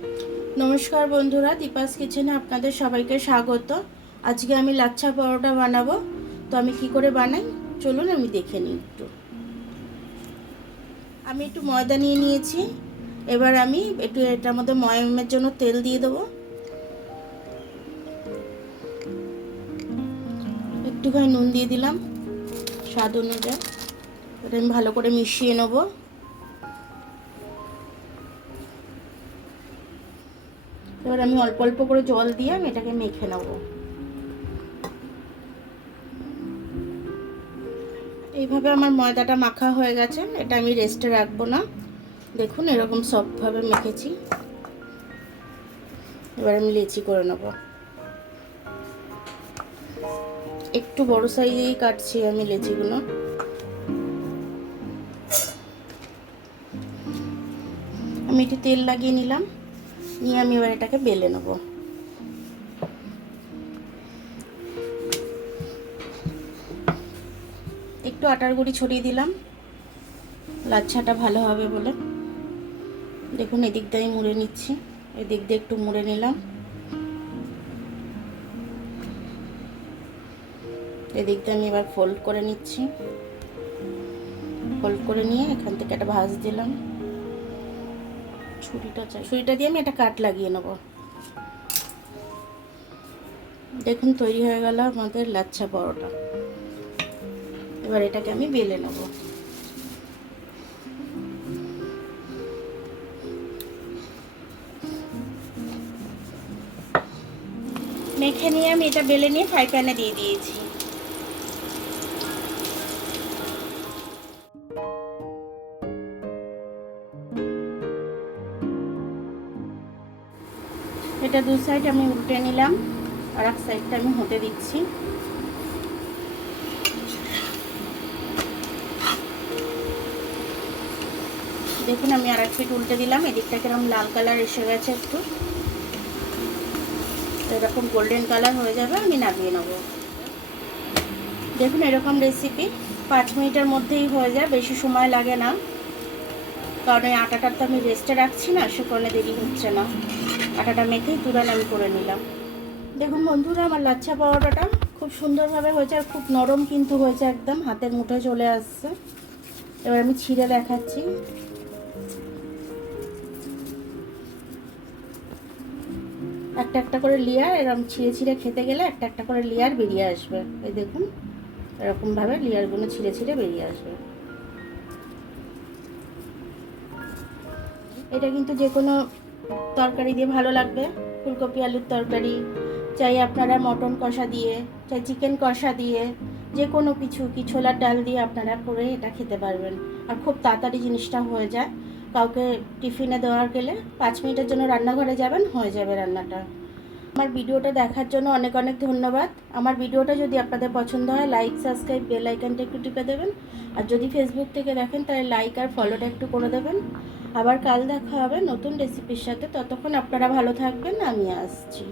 নমস্কার বন্ধুরা, দীপাস কিচেনে আপনাদের সবাইকে স্বাগত। আজকে আমি লাচ্ছা পরোটা বানাবো। তো আমি কি করে বানাই চলুন আমি দেখে নিই। আমি একটু ময়দা নিয়ে নিয়েছি। এবার আমি একটু এটার মধ্যে ময়ামের জন্য তেল দিয়ে দেবো। একটুখানি নুন দিয়ে দিলাম স্বাদ অনুযায়ী। এটা আমি ভালো করে মিশিয়ে নেবো। এবার আমি অল্প অল্প করে জল দিয়ে আমি এটাকে মেখে নেবো। এইভাবে আমার ময়দাটা মাখা হয়ে গেছে। এটা আমি রেস্টে রাখবো না। দেখুন এরকম সফটভাবে মেখেছি। এবার আমি লেচি করে নেব। একটু বড় সাইজেই কাটছি আমি লেচিগুলো। আমি একটু তেল লাগিয়ে নিলাম, নিয়ে আমি এবার এটাকে বেলে নেব। একটু আটার গুঁড়ি ছড়িয়ে দিলাম লাচ্ছাটা ভালো হবে বলে। দেখুন এদিক দিয়ে আমি মুড়ে নিচ্ছি, এদিক দিয়ে একটু মুড়ে নিলাম, এদিক দিয়ে আমি এবার ফোল্ড করে নিচ্ছি। ফোল্ড করে নিয়ে এখান থেকে একটা ভাঁজ দিলাম। ছুরিটা দিয়ে আমি একটা কাট লাগিয়ে নেব। দেখুন তৈরি হয়ে গেল আমাদের লাচ্ছা পরোটা। এবার এটাকে আমি বেলে নেব। মেখে নিয়ে আমি এটা বেলে নিয়ে ফ্রাই প্যানে দিয়ে দিয়েছি। এটা দু সাইড আমি উল্টে নিলাম, আর এক সাইডটা আমি হতে দিচ্ছি। দেখুন আমি আর এক সাইড উল্টে দিলাম। এদিকটা কিরকম লাল কালার এসে গেছে, একটু এরকম গোল্ডেন কালার হয়ে যাবে, আমি নামিয়ে নেব। দেখুন এরকম রেসিপি 5 মিনিটের মধ্যেই হয়ে যায়, বেশি সময় লাগে না। কারণ এই আটাটা তো আমি রেস্টে রাখছি না, সে কারণে দেরি হচ্ছে না। আটাটা মেখেই তুরান আমি করে নিলাম। দেখুন বন্ধুরা আমার লাচ্ছা পরোটাটা খুব সুন্দরভাবে হয়েছে, আর খুব নরম কিন্তু হয়েছে, একদম হাতের মুঠোয় চলে আসছে। এবার আমি ছিঁড়ে দেখাচ্ছি। একটা একটা করে লেয়ার এরকম ছিঁড়ে ছিঁড়ে খেতে গেলে একটা একটা করে লেয়ার বেরিয়ে আসবে। এই দেখুন এরকমভাবে লেয়ারগুলো ছিঁড়ে ছিঁড়ে বেরিয়ে আসবে। এটা কিন্তু যে কোনো তরকারি দিয়ে ভালো লাগবে। ফুলকপি আলুর তরকারি, চাই আপনারা মটন কষা দিয়ে, চাই চিকেন কষা দিয়ে, যে কোনো কিছু কি ছোলার ডাল দিয়ে আপনারা করে এটা খেতে পারবেন। আর খুব তাড়াতাড়ি জিনিসটা হয়ে যায়। কাউকে টিফিনে দেওয়ার গেলে 5 মিনিটের জন্য রান্নাঘরে যাবেন, হয়ে যাবে রান্নাটা। আমার ভিডিওটা দেখার জন্য অনেক অনেক ধন্যবাদ। আমার ভিডিওটা যদি আপনাদের পছন্দ হয় লাইক, সাবস্ক্রাইব, বেল আইকনটা একটু টিপে দেবেন। আর যদি ফেসবুক থেকে দেখেন তাহলে লাইক আর ফলোটা একটু করে দেবেন। আবার কাল দেখা হবে নতুন রেসিপির সাথে। ততক্ষণ আপনারা ভালো থাকবেন, আমি আসছি।